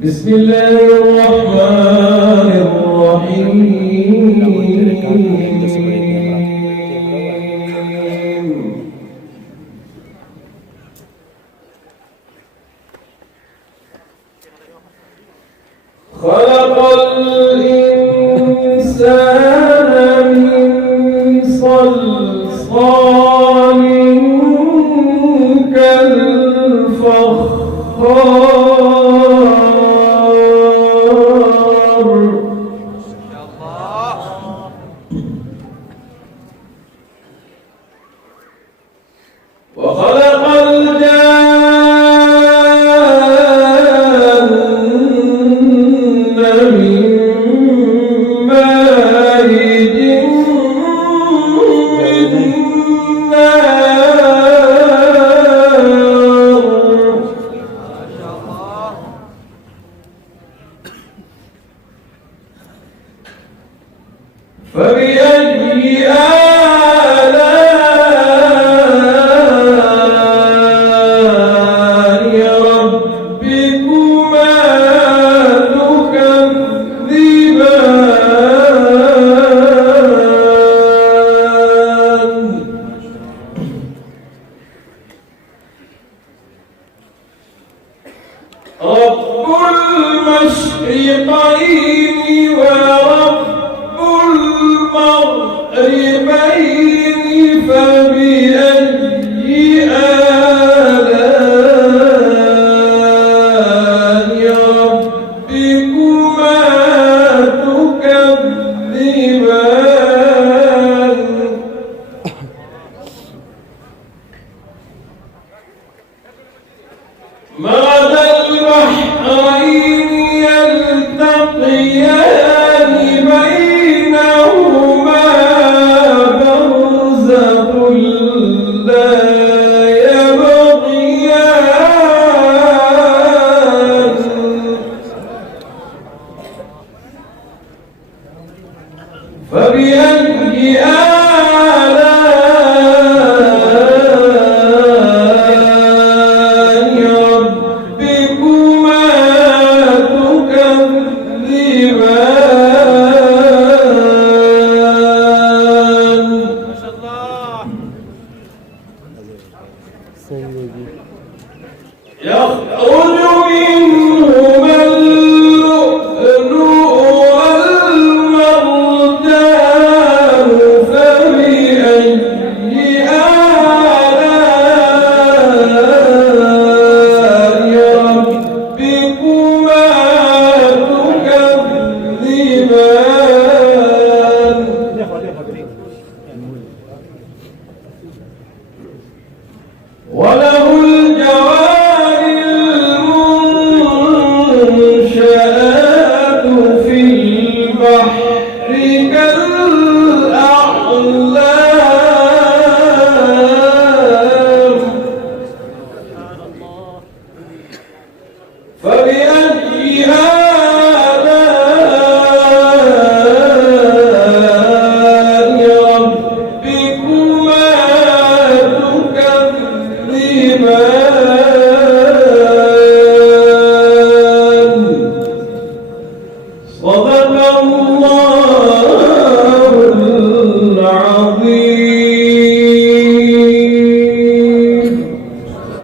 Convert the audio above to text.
بسم الله الرحمن الرحيم خلق الإنسان من صلصال كالفخار وخلق الجان من مارج من نار فبأي آلاء ربكما تكذبان رب المشرقين ورب المغربين فبأي آلاء ربكما تكذبان مرج البحرين يلتقيان بينهما برزخ لا يبغيان فبأي آلاء ربكما تكذبان يخرج منهما اللؤلؤ والمرجان فبأي آلاء ربكما تكذبان ولا